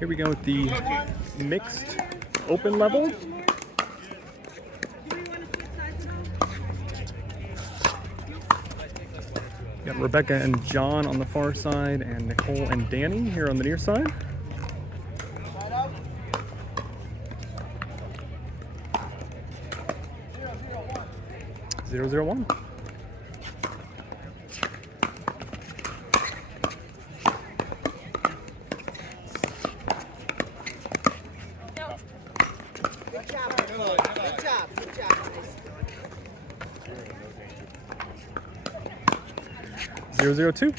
Here we go with the mixed open level. Got Rebecca and John on the far side, and Nicole and Danny here on the near side. Zero, zero, one. Good job. Good job. Good job. 0-0-2.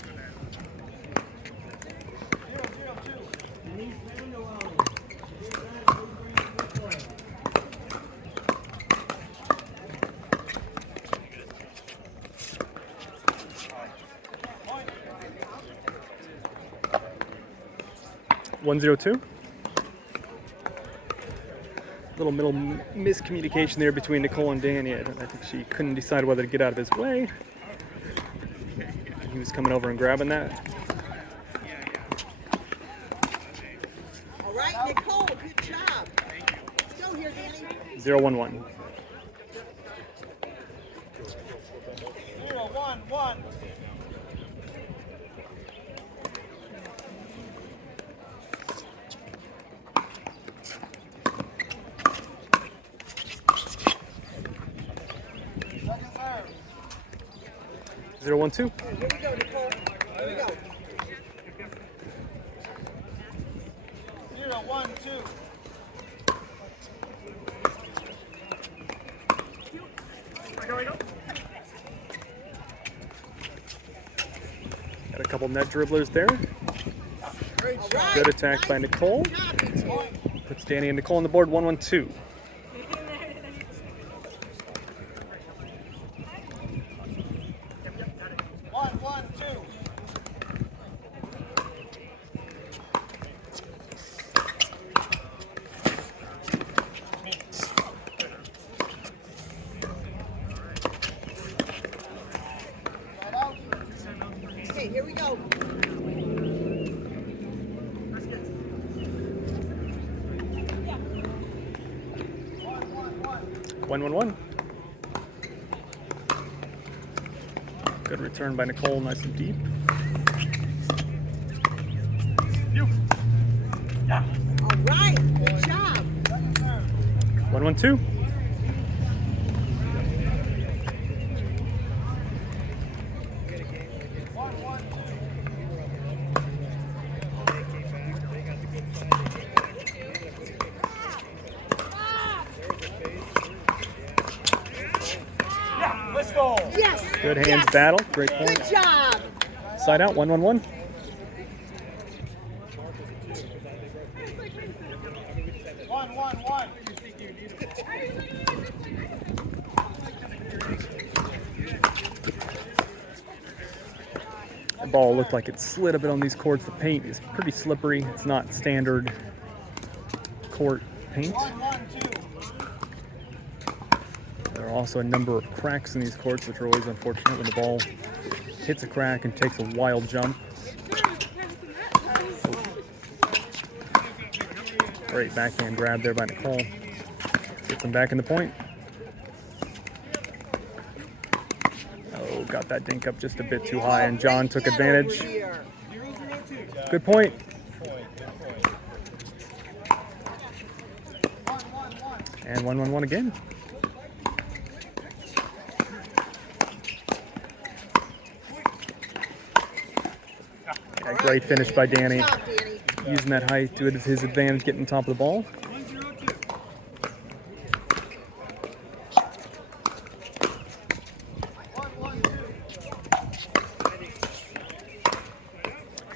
One, zero, two. Little middle miscommunication there between Nicole and Danny. I think she couldn't decide whether to get out of his way. He was coming over and grabbing that. All right, Nicole, good job. Go here, Danny. 0-1-1. 0-1-1. Zero, one, two. Here we go, Nicole. Here we go. 0-1-2. Got a couple net dribblers there. Right. Good attack by Nicole. Puts Danny and Nicole on the board. 1-1-2. 1-1-2. Okay, here we go. One, one, one. Good return by Nicole, nice and deep. All right, good job. 1-1-2. Let's go. Yes. Good hands Yes. battle, great point. Good job. Side out, 1-1-1. The ball looked like it slid a bit on these courts. The paint is pretty slippery. It's not standard court paint. There are also a number of cracks in these courts, which are always unfortunate when the ball hits a crack and takes a wild jump. Great backhand grab there by Nicole. Gets him back in the point. Oh, got that dink up just a bit too high, and John took advantage. Good point. And 1-1-1 again. Yeah, great finish by Danny. Good job, Danny. Using that height to his advantage, getting on top of the ball.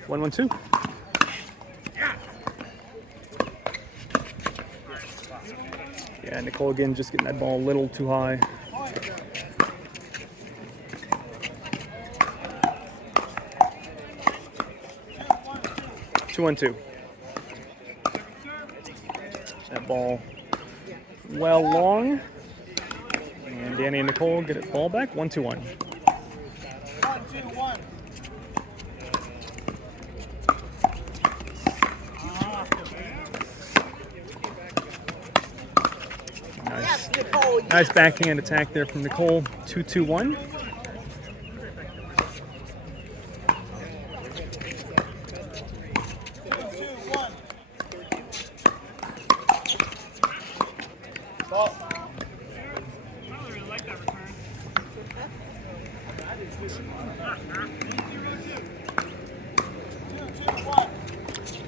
1-1-2. Yeah, Nicole again just getting that ball a little too high. Two, 1-2. That ball well long. And Danny and Nicole get it ball back. 1-2-1. 1-2-1. Nice backhand attack there from Nicole. 2-2-1.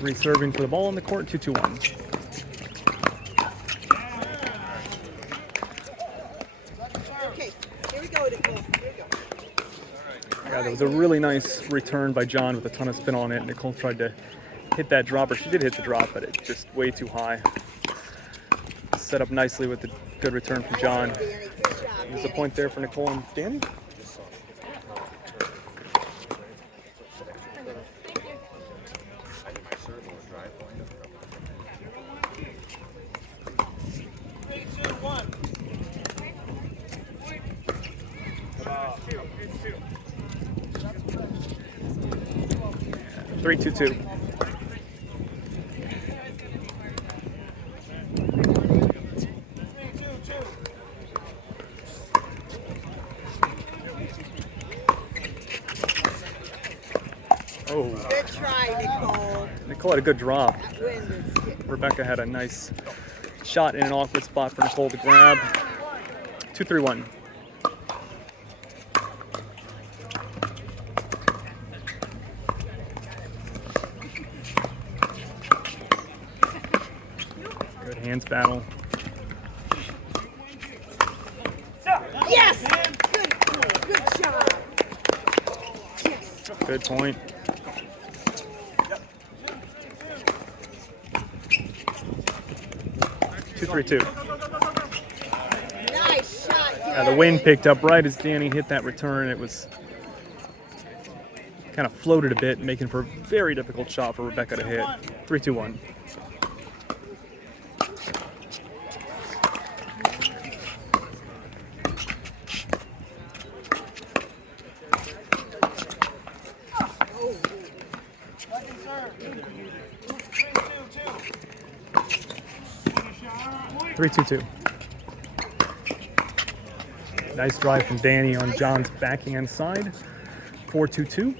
Reserving for the ball on the court. 2-2-1. Okay, here we go, Nicole. Here we go. Yeah, there was a really nice return by John with a ton of spin on it. Nicole tried to hit that dropper. She did hit the drop, but it's just way too high. Set up nicely with the good return from John. Danny, good job, There's a Danny. point there for Nicole and Danny. Three, 2-2. Oh, Good try, Nicole. Nicole had a good drop. That wind is Rebecca had a nice shot in an awkward spot for Nicole to grab. 2-3-1. Good hands battle. Yes! Good job. Yes. Good point. Two, 3-2. Nice shot, Yeah, the wind picked up right as Danny hit that return. It was kind of floated a bit, making for a very difficult shot for Rebecca to hit. 3-2-1. Three, 2-2. Nice drive from Danny on John's backhand side. 4-2-2.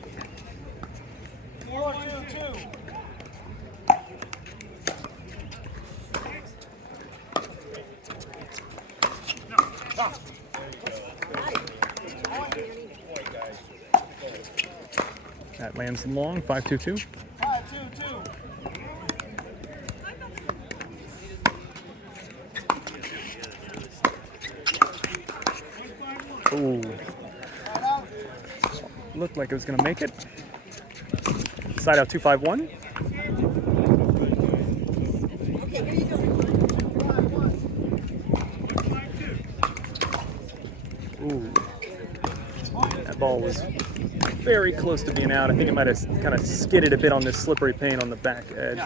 That lands long. 5-2-2. Ooh. Looked like it was going to make it. Side out 2-5-1. Okay, here you go. Ooh. That ball was very close to being out. I think it might have kind of skidded a bit on this slippery paint on the back edge.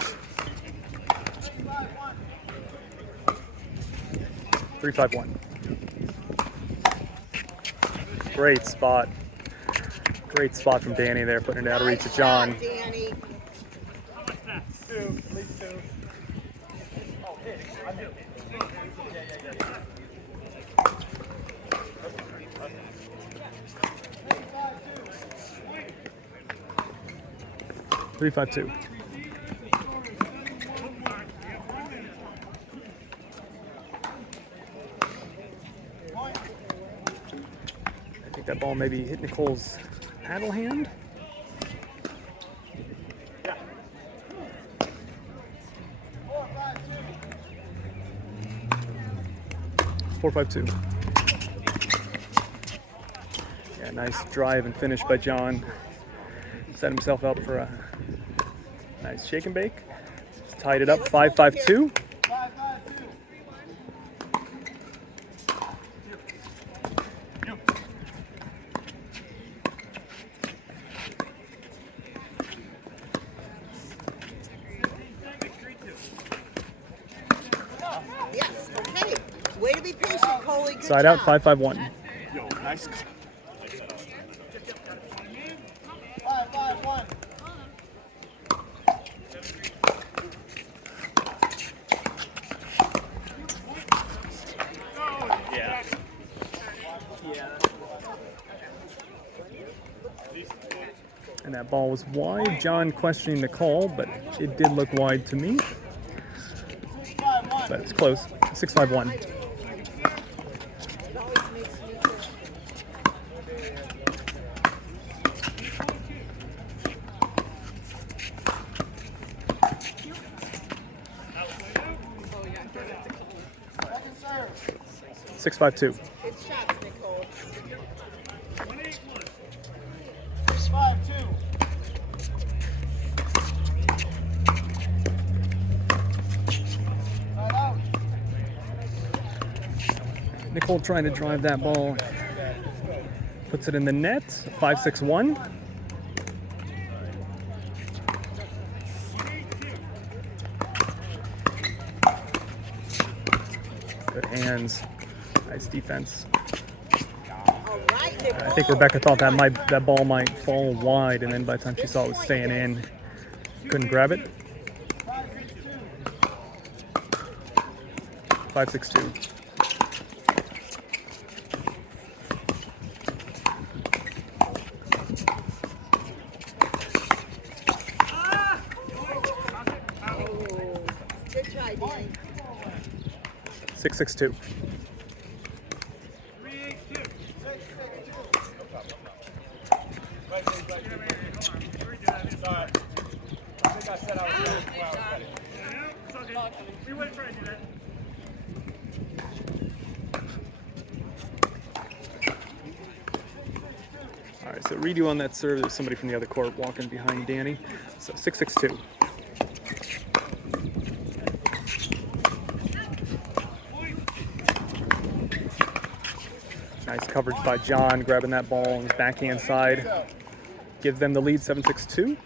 3-5-1. Great spot. Great spot from Danny there, putting it out of reach of John. Nice shot, Danny. 3-5-2. I think that ball maybe hit Nicole's paddle hand. Four, 5-2. Yeah, nice drive and finish by John. Set himself up for a nice shake and bake. Just tied it up. 5-5-2. Yes, okay. Way to be patient, Coley. Good Side out. job. 5-5-1. Yo, nice. 5-5-1. Yeah. ball was wide. John questioning the call, but it did look wide to me. But it's close. 6-5-1. It always makes me feel. 6-5-2. Good shots, Nicole. 6-5-2. Side out. Nicole trying to drive that ball. Puts it in the net. 5-6-1. Good hands. Nice defense. All right, Nicole. I think Rebecca thought that ball might fall wide, and then by the time she saw it was staying in, couldn't grab it. 5-6-2. Oh, good try, Danny. 6-6-2. 3-8-2. Sorry. I think I said I was ready. We would have tried to do that. All right, so redo on that serve. There's somebody from the other court walking behind Danny. So 6-6-2. Nice coverage by John, grabbing that ball on his backhand side. Gives them the lead, 7-6-2.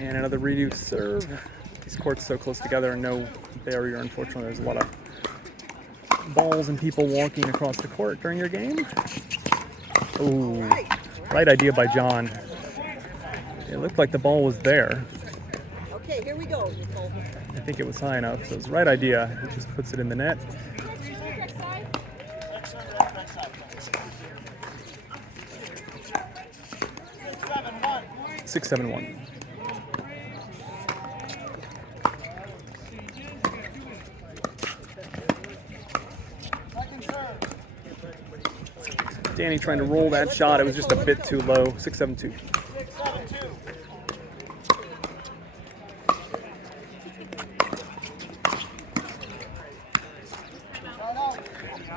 And another redo serve. These courts so close together and no barrier, unfortunately. There's a lot of balls and people walking across the court during your game. Ooh, right idea by John. It looked like the ball was there. Okay, here we go, Nicole. I think it was high enough, so it was the right idea. He just puts it in the net. 6-7-1. Danny trying to roll that shot. It was just a bit too low. 6-7-2. 6-7-2.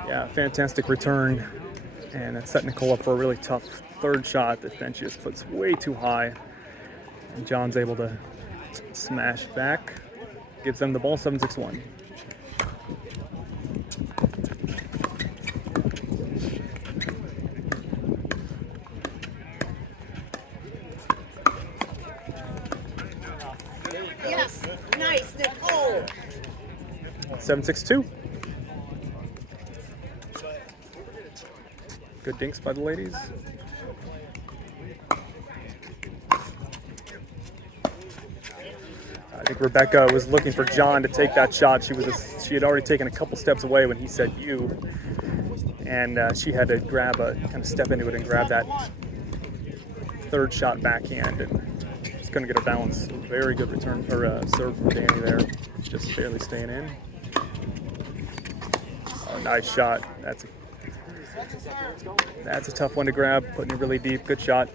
Yeah, fantastic return. And that set Nicole up for a really tough third shot that then she just puts way too high. And John's able to smash back. Gives them the ball, 7-6-1. Yes, nice, Nicole. 7-6-2. Good dinks by the ladies. I think Rebecca was looking for John to take that shot. She had already taken a couple steps away when he said you, and she had to kind of step into it and grab that third shot backhand, and just couldn't get her balance. Very good return or serve from Danny there, just barely staying in. Oh, nice shot. That's a tough one to grab, putting it really deep. Good shot.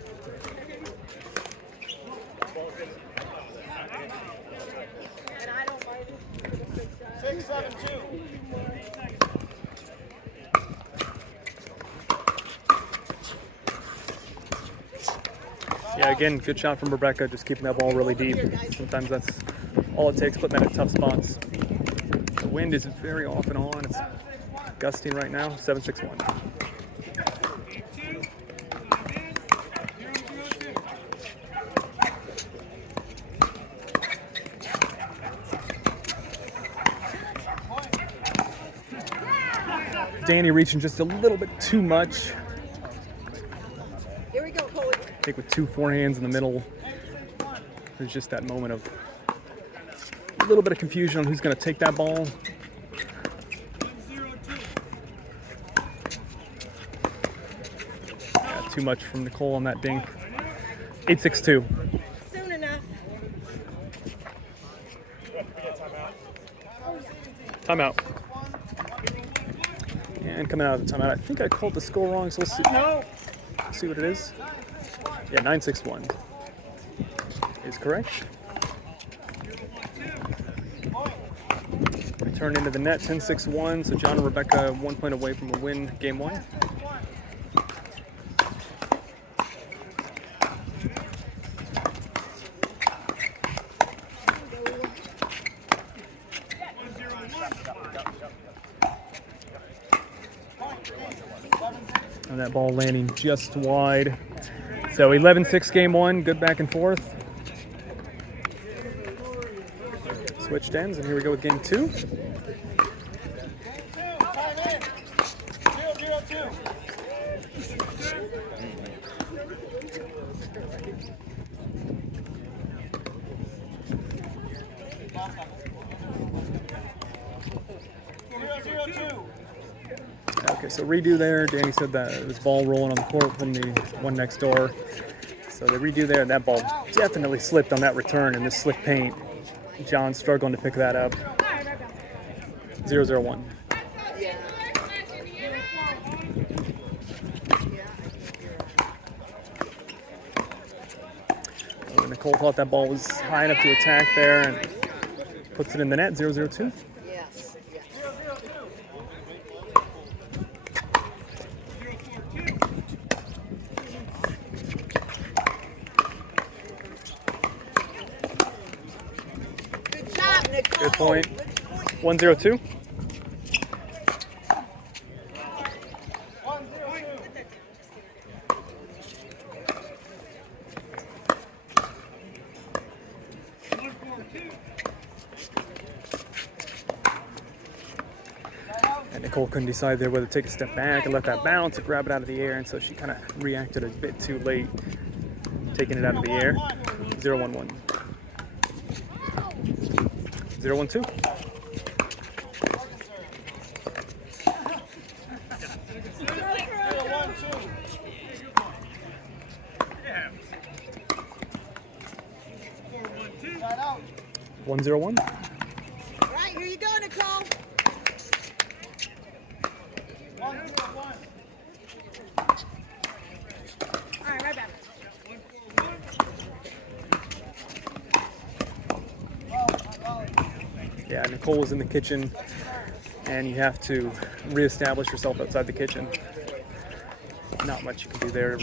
Yeah, again, good shot from Rebecca, just keeping that ball really deep. Sometimes that's all it takes, putting that in tough spots. The wind is very off and on. It's gusting right now, 7-6-1. Danny reaching just a little bit too much. Here we go, Cole. I think with two forehands in the middle, there's just that moment of little bit of confusion on who's going to take that ball. Yeah, too much from Nicole on that dink. 8-6-2. Soon enough. Timeout. And coming out of the timeout, I think I called the score wrong, so we'll see. No. See what it is. Yeah, 9-6-1 is correct. Return into the net, 10-6-1. So John and Rebecca 1 point away from a win, game 1. And that ball landing just wide. So 11-6 game 1, good back and forth. Switched ends, and here we go with game 2. Okay, so redo there. Danny said that it was ball rolling on the court from the one next door. So they redo there, and that ball definitely slipped on that return in this slick paint. John struggling to pick that up. 0-0-1. Oh, Nicole thought that ball was high enough to attack there and puts it in the net. 0-0-2. Yes. Good job, Nicole. Good point. 1-0-2. And Nicole couldn't decide there whether to take a step back and let that bounce or grab it out of the air, and so she kind of reacted a bit too late, taking it out of the air. 0-1-1. 0-1-2. One 0-1. Right, here you go, Nicole. All right, right back. Yeah, Nicole was in the kitchen, and you have to reestablish yourself outside the kitchen. Not much you can do there.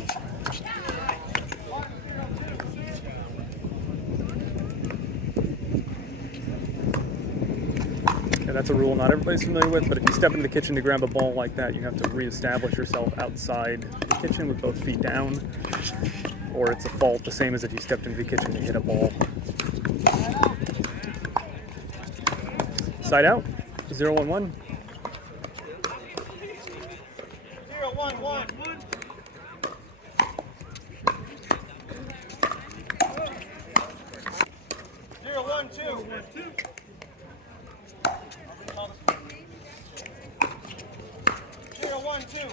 Yeah, that's a rule not everybody's familiar with, but if you step into the kitchen to grab a ball like that, you have to reestablish yourself outside the kitchen with both feet down, or it's a fault, the same as if you stepped into the kitchen and hit a ball. Side out, 0-1-1. 0-1-1. 0-1-2. 0-1-2.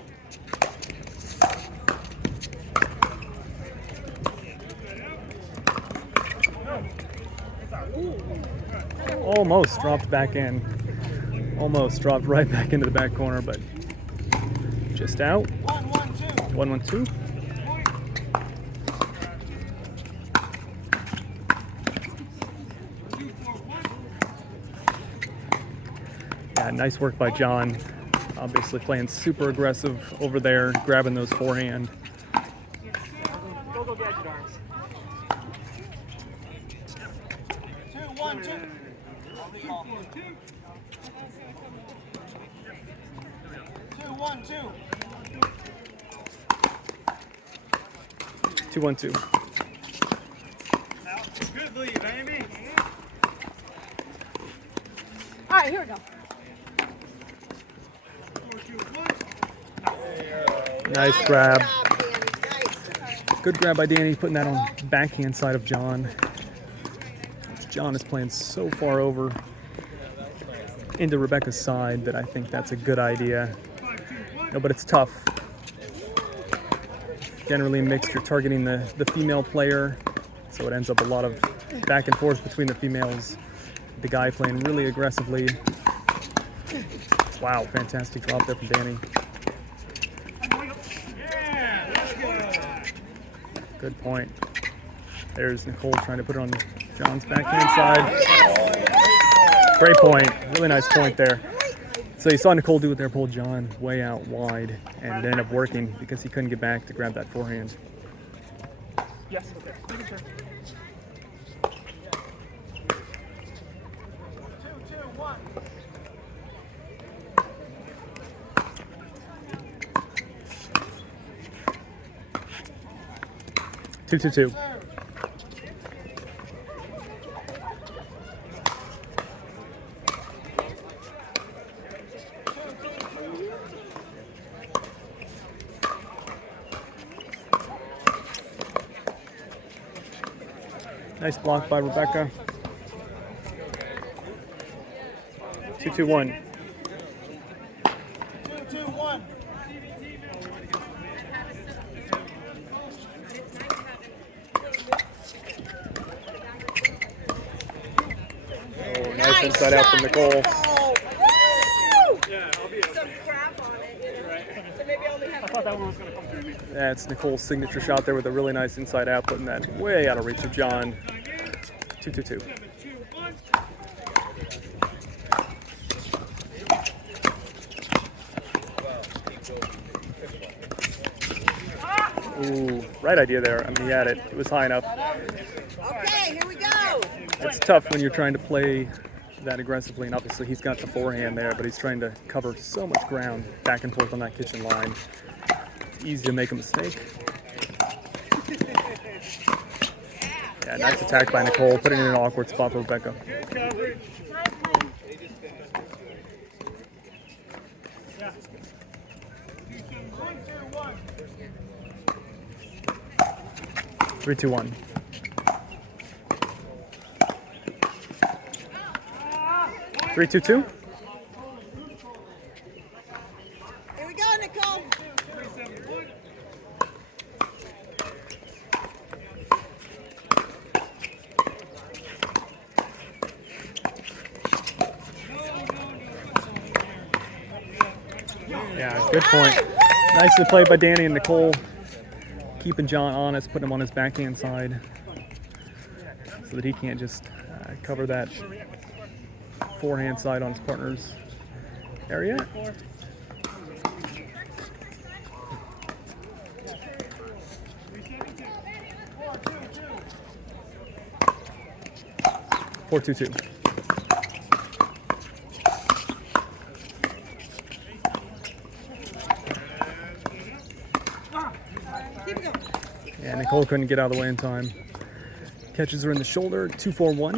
Almost dropped back in. Almost dropped right back into the back corner, but just out. 1-1-2. 1-1-2. Yeah, nice work by John. Obviously playing super aggressive over there, grabbing those forehand. Go gadget arms. 2-1-2. 2-1-2. 2-1-2. Good lead, Amy. All right, here we go. Nice grab. Good job, Danny. Nice. Good grab by Danny, putting that on backhand side of John. John is playing so far over into Rebecca's side that I think that's a good idea. No, but it's tough. Generally mixed, you're targeting the female player, so it ends up a lot of back and forth between the females. The guy playing really aggressively. Wow, fantastic drop there from Danny. Good point. There's Nicole trying to put it on John's backhand side. Great point. Really nice point there. So you saw Nicole do it there, pull John way out wide, and it ended up working because he couldn't get back to grab that forehand. Yes, okay. Making sure. 2-2-1. 2-2-2. Nice block by Rebecca. 2-2-1. 2-2-1. Oh, nice inside out from Nicole. Woo! Yeah, I'll be Some crap on it, you know. So maybe I only have I thought that one was going to come through. That's Nicole's signature shot there with a really nice inside out, putting that way out of reach of John. 2-2-2. Ooh, right idea there. I mean, he had it. It was high enough. Okay, here we go. It's tough when you're trying to play that aggressively, and obviously he's got the forehand there, but he's trying to cover so much ground back and forth on that kitchen line. It's easy to make a mistake. Yeah, nice attack by Nicole, putting it in an awkward spot for Rebecca. Good coverage. 3-2-1. 3-2-2. Here we go, Nicole. Yeah, good point. Nicely played by Danny and Nicole, keeping John honest, putting him on his backhand side so that he can't just cover that forehand side on his partner's area. Four, 2-2. Yeah, Nicole couldn't get out of the way in time. Catches her in the shoulder, 2-4-1. All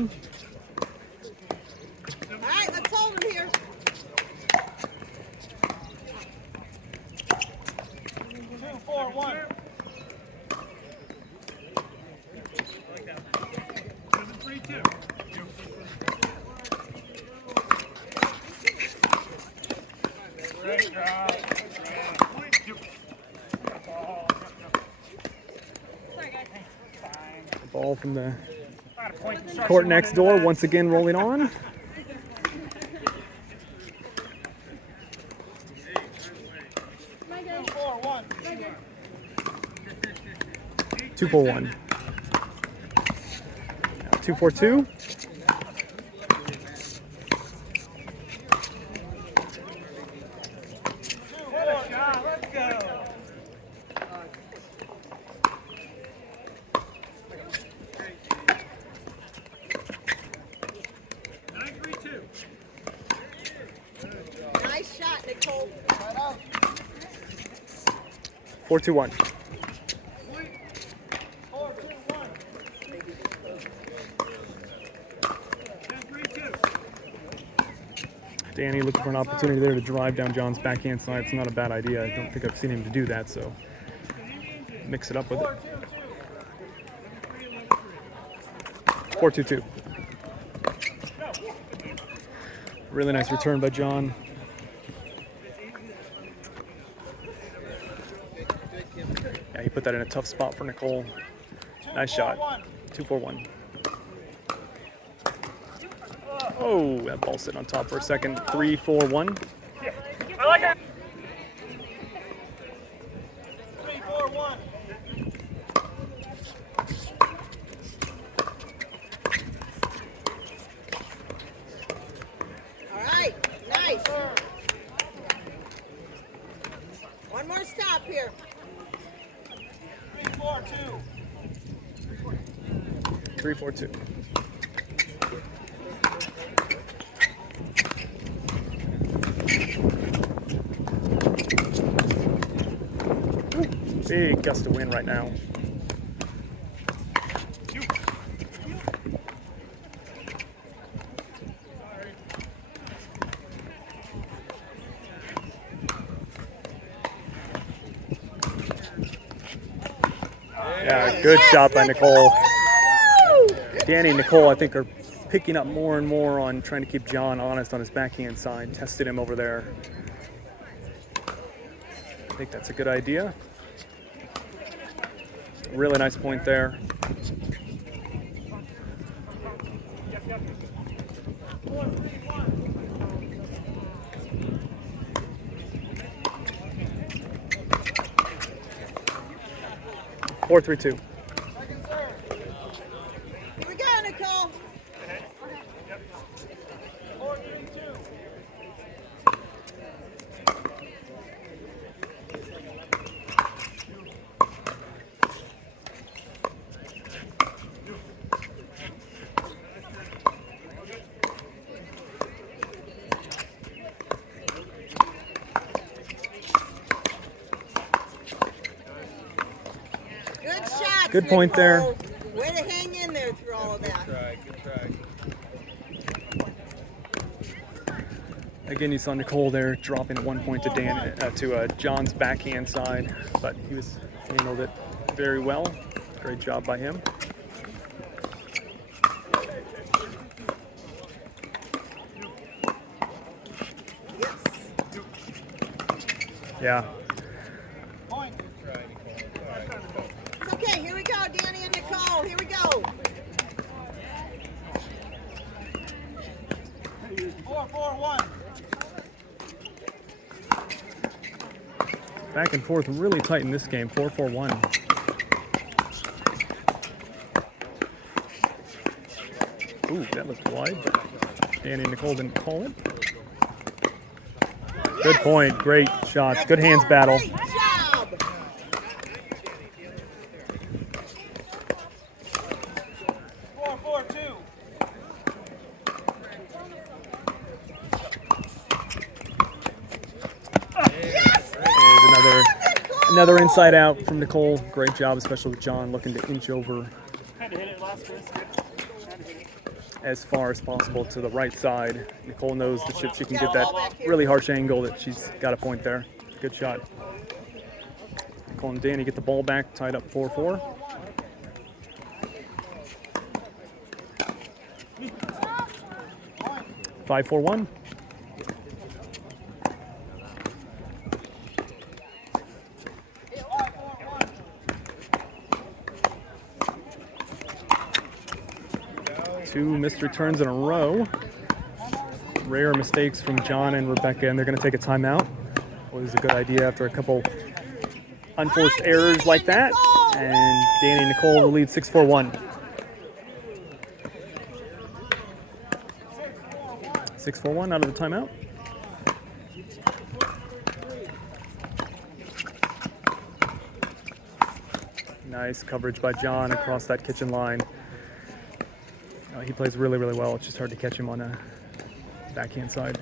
right, let's hold him here. 2-4-1. 7-3-2. Great job. Ball from the court next door, once again rolling on. 2-4-1. 2-4-2. Let's go. Nice shot, Nicole. 4-2-1. 4-2-1. 10-3-2. Danny looking for an opportunity there to drive down John's backhand side. It's not a bad idea. I don't think I've seen him to do that, so mix it up with it. 4-2-2. Really nice return by John. Yeah, he put that in a tough spot for Nicole. Nice shot. 2-4-1. Oh, that ball sitting on top for a second. 3-4-1. I like it. 3-4-1. All right, nice. One more stop here. 3-4-2. 3-4-2. Big gust of wind right now. Yeah, good shot by Nicole. Danny and Nicole, I think, are picking up more and more on trying to keep John honest on his backhand side. Tested him over there. I think that's a good idea. Really nice point there. Four, 3-2. Here we go, Nicole. 4-3-2. Good shot. Good point there. Way to hang in there through all of that. Good try. Again, you saw Nicole there dropping at one point to John's backhand side, but he handled it very well. Great job by him. Yeah. Point. It's okay. Here we go, Danny and Nicole. Here we go. 4-4-1. Back and forth really tight in this game. 4-4-1. Ooh, that looked wide, but Danny and Nicole didn't call it. Good point. Great shots. Good hands battle. Great job. 4-4-2. There's another inside out from Nicole. Great job, especially with John looking to inch over Had to hit it last first. as far as possible to the right side. Nicole knows that she can get that really harsh angle that she's got a point there. Good shot. Nicole and Danny get the ball back, tied up 4-4. Five, 4-1. Two missed returns in a row. Rare mistakes from John and Rebecca, and they're going to take a timeout. Always a good idea after a couple unforced errors like that. And Danny and Nicole will lead 6-4-1. 6-4-1 out of the timeout. Nice coverage by John across that kitchen line. He plays really, really well. It's just hard to catch him on a backhand side.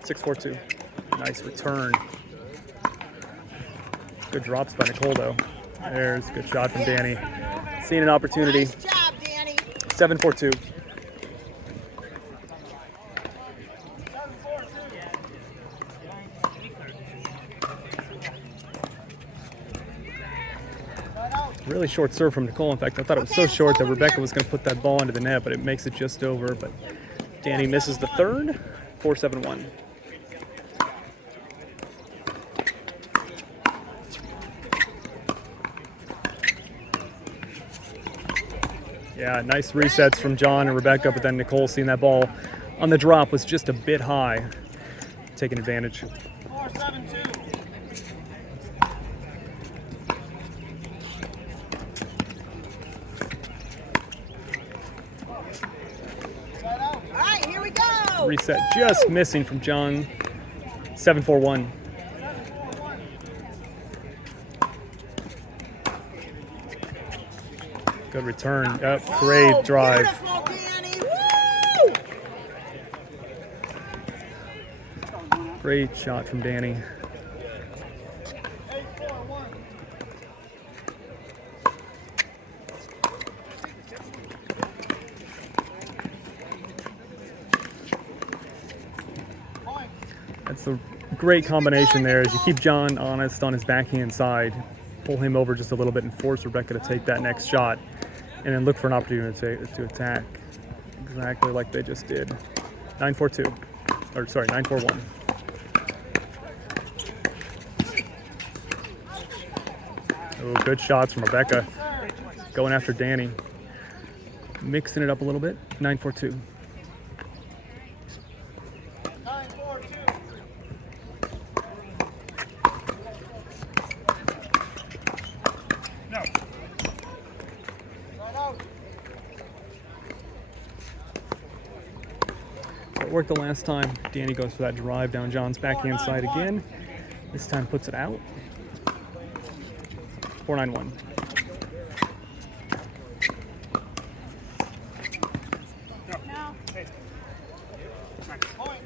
6-4-2. Nice return. Good drops by Nicole, though. There's a good shot from Danny. Seeing an opportunity. Nice job, Danny. 7-4-2. Really short serve from Nicole. In fact, I thought it was so short that Rebecca was going to put that ball into the net, but it makes it just over. But Danny misses the third. 4-7-1. Yeah, nice resets from John and Rebecca, but then Nicole, seeing that ball on the drop, was just a bit high, taking advantage. 4-7-2. All right, here we go. Reset just missing from John. 7-4-1. Good return. Yep, great drive. Beautiful, Danny. Woo! Great shot from Danny. 8-4-1. Point. That's a great combination there as you keep John honest on his backhand side, pull him over just a little bit and force Rebecca to take that next shot, and then look for an opportunity to attack exactly like they just did. 9-4-2. Or sorry, 9-4-1. Oh, good shots from Rebecca. Going after Danny. Mixing it up a little bit. 9-4-2. 9-4-2. No. Right out. It worked the last time. Danny goes for that drive down John's backhand side again. This time puts it out. 4-9-1. No. Point.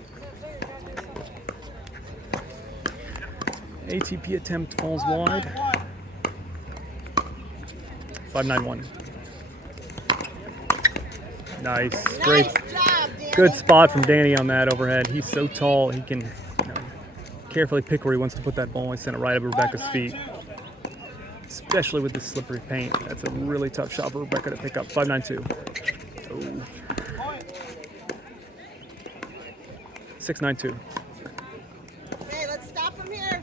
ATP attempt falls wide. 5-9-1. Nice. Great. Nice job, Danny. Good spot from Danny on that overhead. He's so tall, he can carefully pick where he wants to put that ball. He sent it right up Rebecca's feet. Especially with this slippery paint. That's a really tough shot for Rebecca to pick up. 5-9-2. Oh. 6-9-2. Okay, let's stop him here.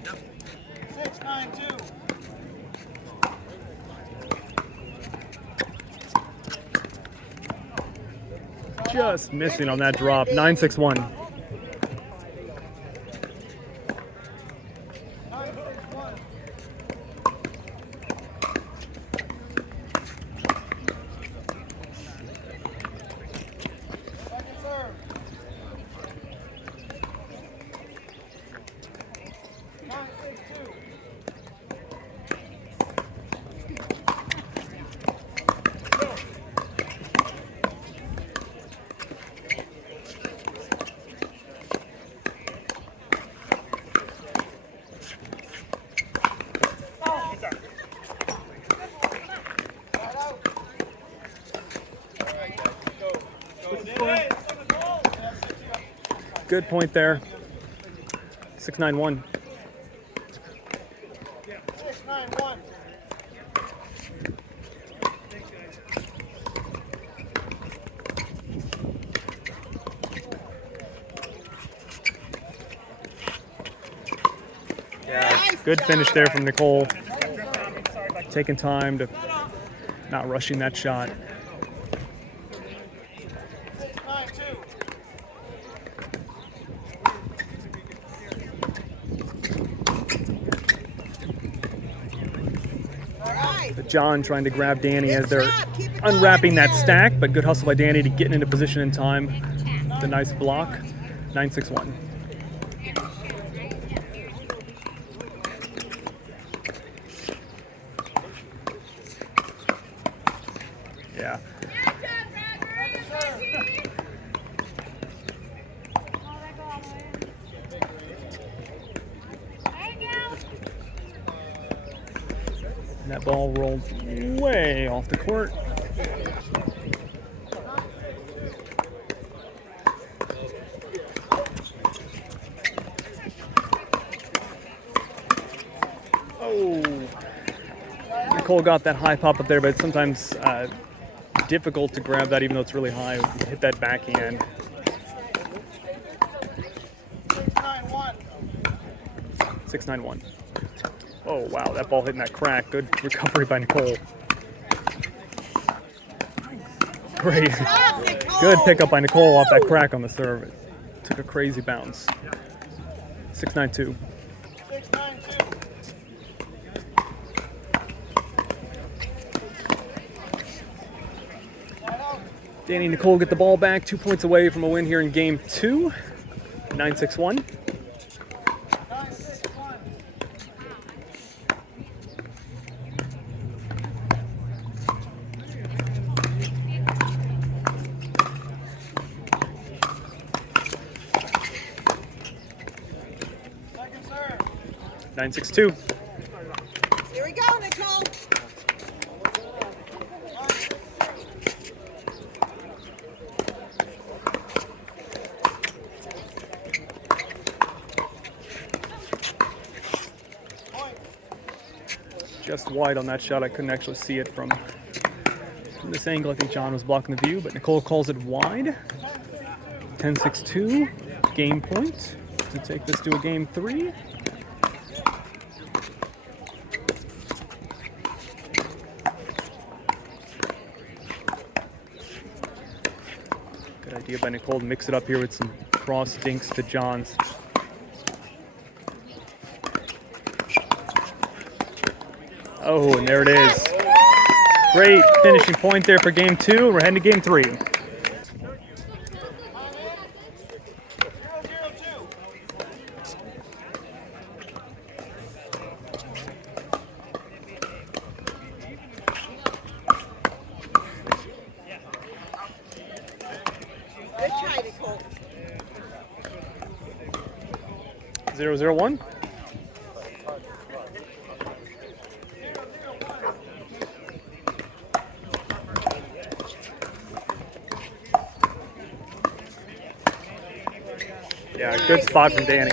6-9-2. Just missing on that drop. 9-6-1. 9-6-1. Second serve. 9-6-2. Good point there. 6-9-1. 6-9-1. Good finish there from Nicole. Taking time to not rushing that shot. 6-9-2. All right. But John trying to grab Danny as Good they're job. Keep it going unwrapping that here. stack, but good hustle by Danny to get into position in time. The nice block. 9-6-1. Yeah. And that ball rolled way off the court. Oh, Nicole got that high pop up there, but it's sometimes difficult to grab that even though it's really high. Hit that backhand. 6-9-1. 6-9-1. Oh, wow, that ball hitting that crack. Good recovery by Nicole. Great. Good pickup by Nicole off that crack on the serve. It took a crazy bounce. 6-9-2. 6-9-2. Danny and Nicole get the ball back. 2 points away from a win here in game 2. 9-6-1. 9-6-1. Second serve. 9-6-2. Here we go, Nicole. Just wide on that shot. I couldn't actually see it from this angle. I think John was blocking the view, but Nicole calls it wide. 10-6-2. Game point to take this to a game 3. Good idea by Nicole to mix it up here with some cross dinks to John's. Oh, and there it is. Great finishing point there for game 2. We're heading to game 3. 0-0-2. Good try, Nicole. 0-0-1. Yeah, good spot from Danny.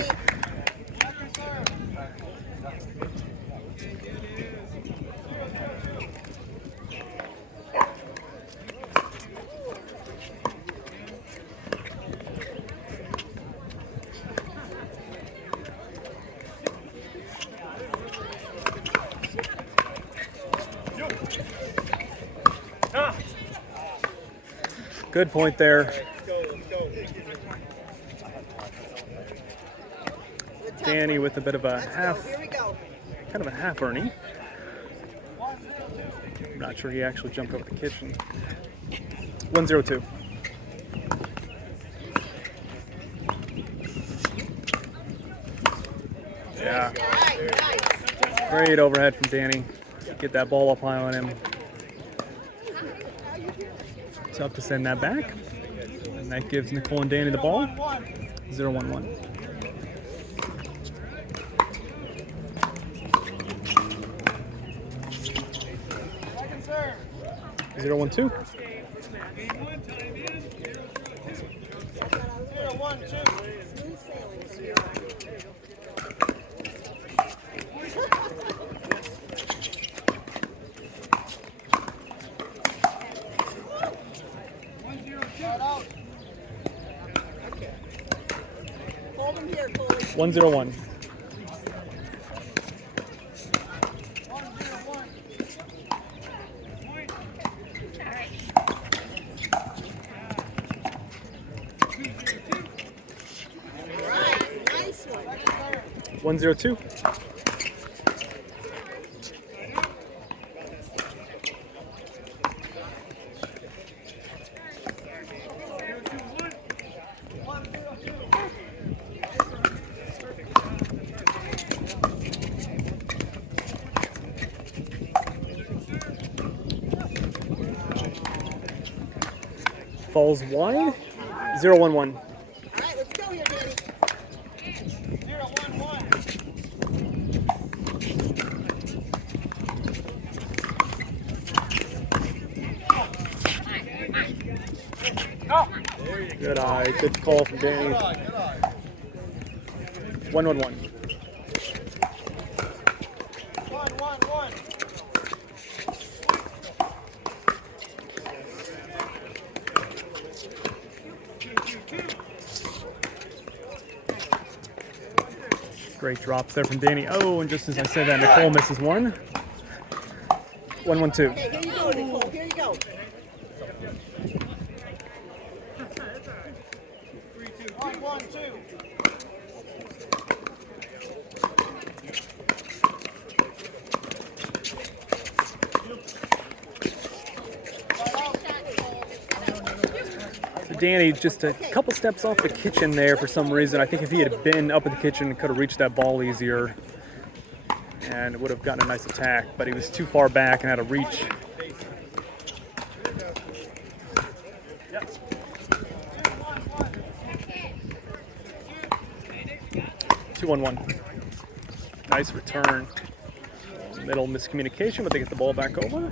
Good point there. Danny with a bit of a half, Here we go. kind of a half Ernie. I'm not sure he actually jumped over the kitchen. 1-0-2. Yeah, All right, nice. great overhead from Danny. Get that ball up high on him. Tough to send that back. And that gives Nicole and Danny the ball. 0-1-1. Second serve. 0-1-2. 0-1-2. Smooth sailing. Shut out. Okay. Hold him here, Coley. 1-0-1. 1-0-1. All right, nice one. 1-0-2. Falls wide. 0-1-1. All right, let's go here, Danny. 0-1-1. Good eye. Good call from Danny. 1-1-1. 1-1-1. Great drops there from Danny. Oh, and just as I say that, Nicole misses one. 1-1-2. Okay, here you go, Nicole. Here you go. 1-1-2. Danny just a couple steps off the kitchen there for some reason. I think if he had been up at the kitchen, could have reached that ball easier and would have gotten a nice attack, but he was too far back and had to reach. Two on one. Nice return. Middle miscommunication, but they get the ball back over.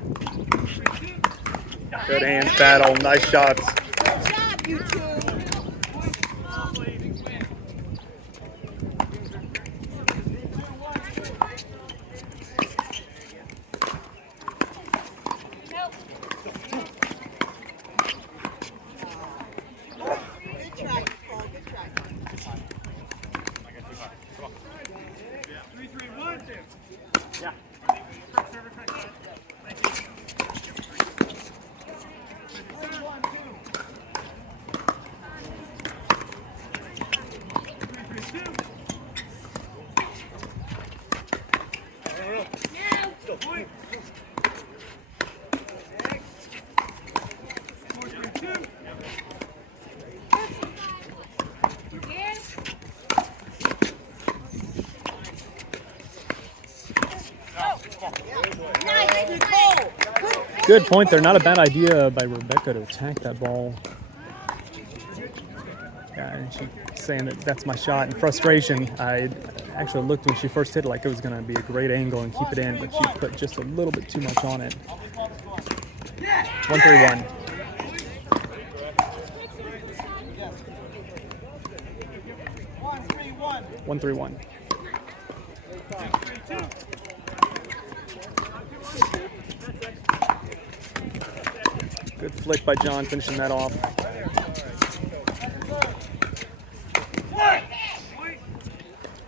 Good hands battle. Nice shots. Good job, you two. Good try, Nicole. Good try. 3-3-1. Yeah. Nice, Nicole. Good point there. Not a bad idea by Rebecca to attack that ball. Yeah, and she's saying that that's my shot. In frustration, I actually looked when she first hit it like it was going to be a great angle and keep it in, but she put just a little bit too much on it. 1-3-1. 1-3-1. Good flick by John, finishing that off.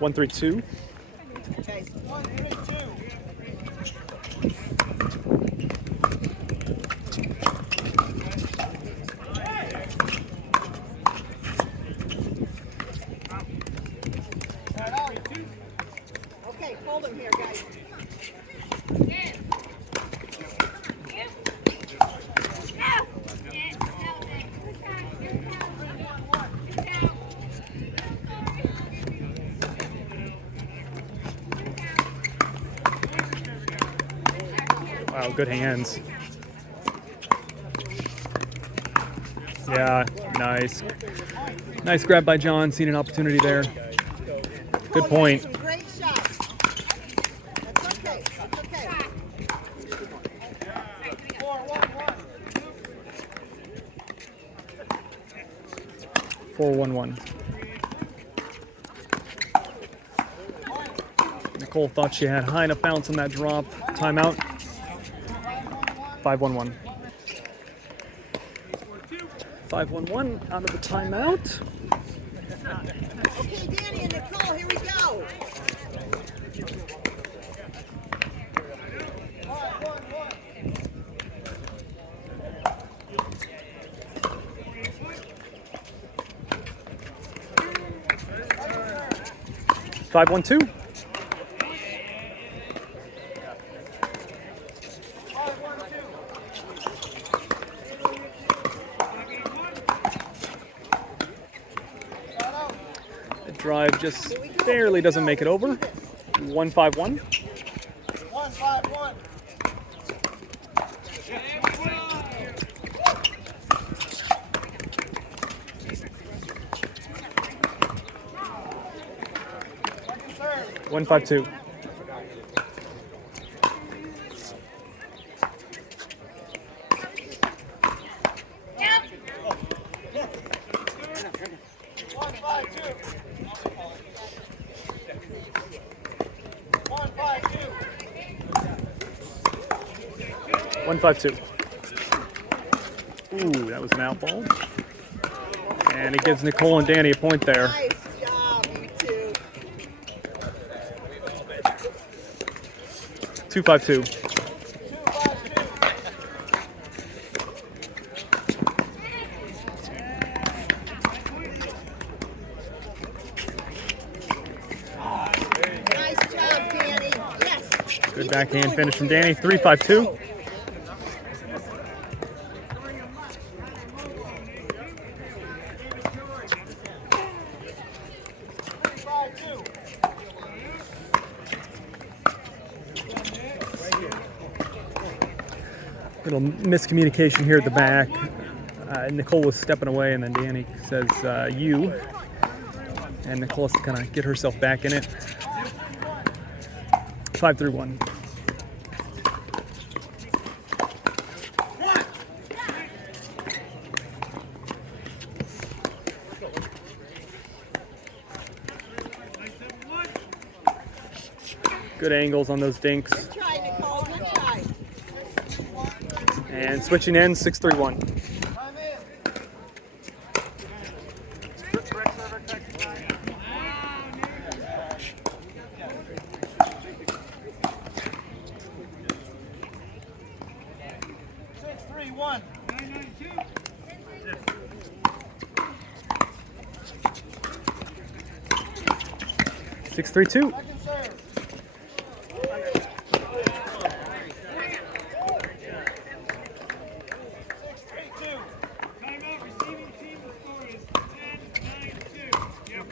1-3-2. Okay. 1-3-2. Okay, hold him here, guys. Wow, good hands. Yeah, nice. Nice grab by John, seen an opportunity there. Good point. Some great shots. That's okay. That's okay. 4-1-1. 4-1-1. Nicole thought she had high enough bounce on that drop. Timeout. 5-1-1. 5-1-1 out of the timeout. Okay, Danny and Nicole, here we go. 5-1-2. 5-1-2. The drive just barely doesn't make it over. 1-5-1. 1-5-1. 1-5-2. 1-5-2. Ooh, that was an out ball. And it gives Nicole and Danny a point there. Nice job, you two. 2-5-2. 2-5-2. Nice job, Danny. Yes. Good backhand finish from Danny. 3-5-2. 3-5-2. Little miscommunication here at the back. Nicole was stepping away, and then Danny says, you. And Nicole has to kind of get herself back in it. 5-3-1. Good angles on those dinks. Good try, Nicole. Good try. And switching in, 6-3-1. Time in. 6-3-1. 6-3-2. Second serve. 6-3-2. Timeout. Receiving team. The score is 10-9-2. Yep.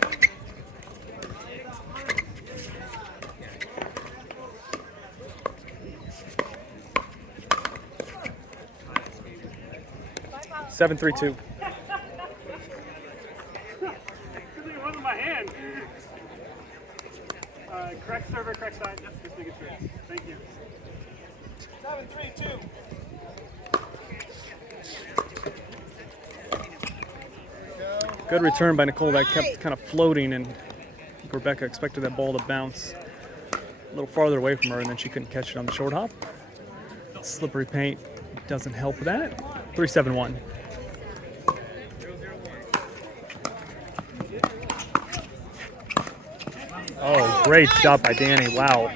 7-3-2. It wasn't my hand. Correct server, correct side. Just making sure. Thank you. 7-3-2. Good return by Nicole. That kept kind of floating, and Rebecca expected that ball to bounce a little farther away from her, and then she couldn't catch it on the short hop. Slippery paint doesn't help with that. 3-7-1. Oh, great shot by Danny. Wow.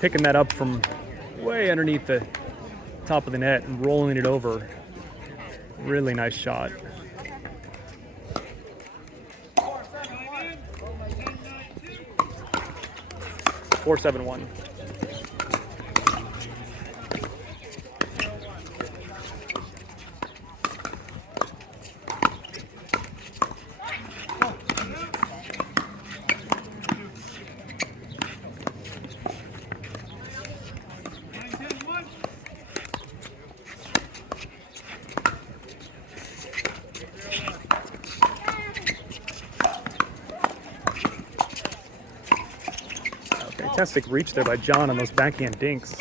Picking that up from way underneath the top of the net and rolling it over. Really nice shot. 4-7-1. Fantastic reach there by John on those backhand dinks.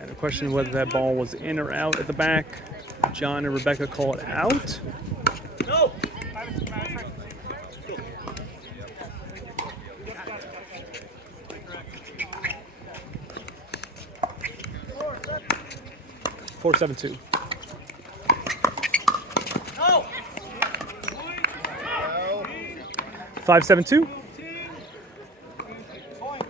And the question whether that ball was in or out at the back. John and Rebecca call it out. Go. 4-7-2. Go. 5-7-2. Point.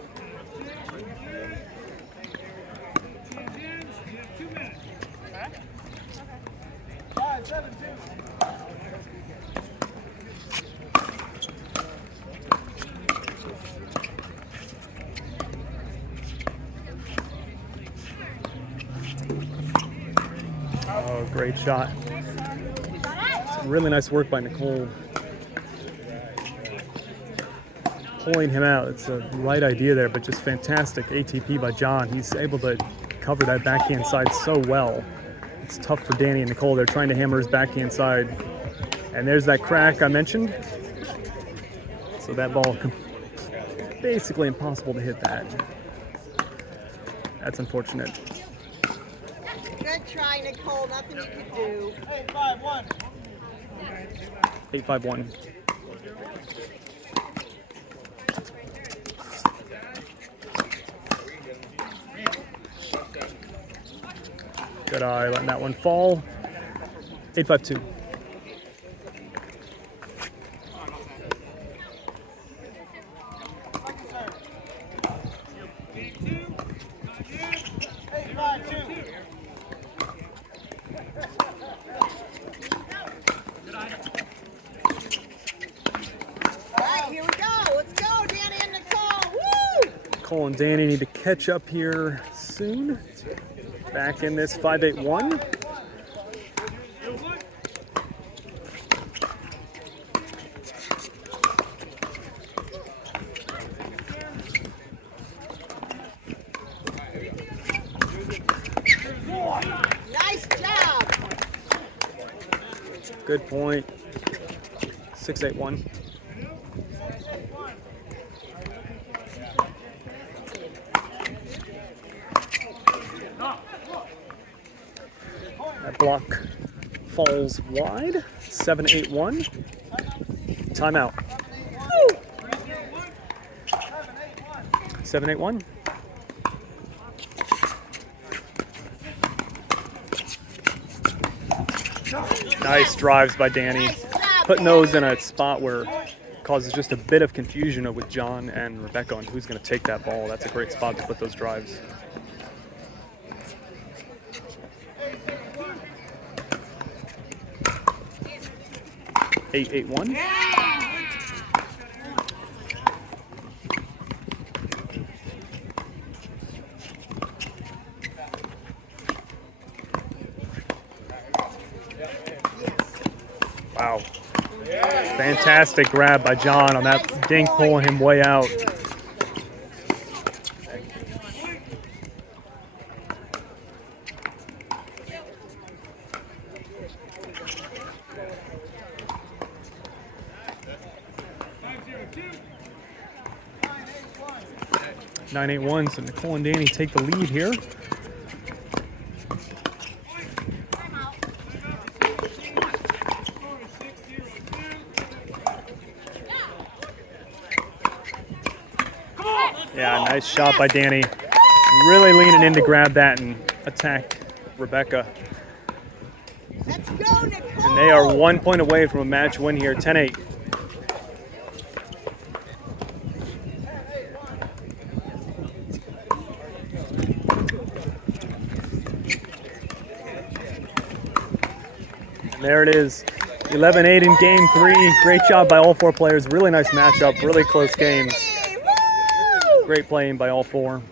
5-7-2. Oh, great shot. Some really nice work by Nicole. Pulling him out. It's a right idea there, but just fantastic ATP by John. He's able to cover that backhand side so well. It's tough for Danny and Nicole. They're trying to hammer his backhand side. And there's that crack I mentioned. So that ball, basically impossible to hit that. That's unfortunate. Good try, Nicole. Nothing you can do. 8-5-1. 8-5-1. Good eye, letting that one fall. 8-5-2. and Danny need to catch up here soon. Back in this 5-8-1. Nice job. Good point. 6-8-1. That block falls wide. 7-8-1. Timeout. 7-8-1. Nice drives by Danny. Putting those in a spot where it causes just a bit of confusion with John and Rebecca on who's going to take that ball. That's a great spot to put those drives. 8-8-1. Wow. Fantastic grab by John on that dink, pulling him way out. Nine, 8-1, so Nicole and Danny take the lead here. Yeah, nice shot by Danny. Really leaning in to grab that and attack Rebecca. Let's go, Nicole. And they are 1 point away from a match win here, 10-8. And there it is, 11-8 in game 3. Great job by all 4 players. Really nice matchup, really close games. Great playing by all 4.